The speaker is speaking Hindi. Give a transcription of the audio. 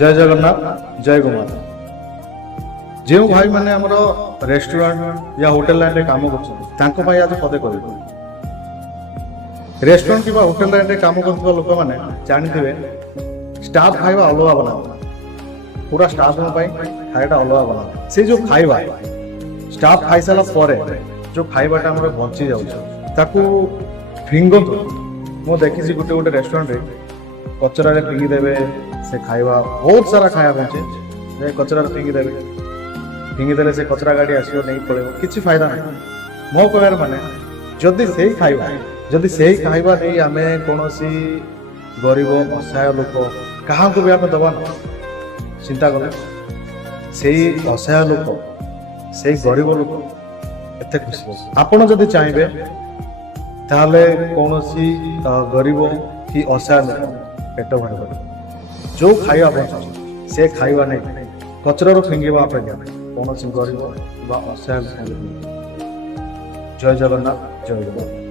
जय जगन्नाथ जय गोमाता। जो भाई मैंने आमर रेस्टोरेंट या होटेल लाइन रे काम कर आज पदे कर रेस्टोरेंट कि होटेल लाइन रे काम कर लोक मैंने जानते स्टाफ खाଇବା अलग बना पूरा स्टाफ खाଇବା अलग बना से जो खाଇବା स्टाफ खाई सारा पर जो खाइबाटा आम बची जाऊ फिंगतु मु देखी गोटे गोटे रेस्टोरेंट रे कचरा रे फिंगी देवे से खाइबा बहुत सारा खाया पहुंचे कचरा फिंगी देले से कचरा गाड़ी आसो नहीं पड़ेगा किसी फायदा नहीं मो कहर माने जदि सही खाइबा नहीं आमे कोनोसी गरीब असहाय लोक कहा को भी आमे दबा ना चिंता कले से असहाय लोक से गरीब लोक एते खुशी आपण जदि चाहिए ताले कोनोसी गरीब कि असहाय लोक पेट भर जो खाଇବା बचुଛି से खाଇବା नहीं कचरा फिंगवा अपेक्षा कौन गरीब असहाय जय जगन्नाथ जय जगन्नाथ।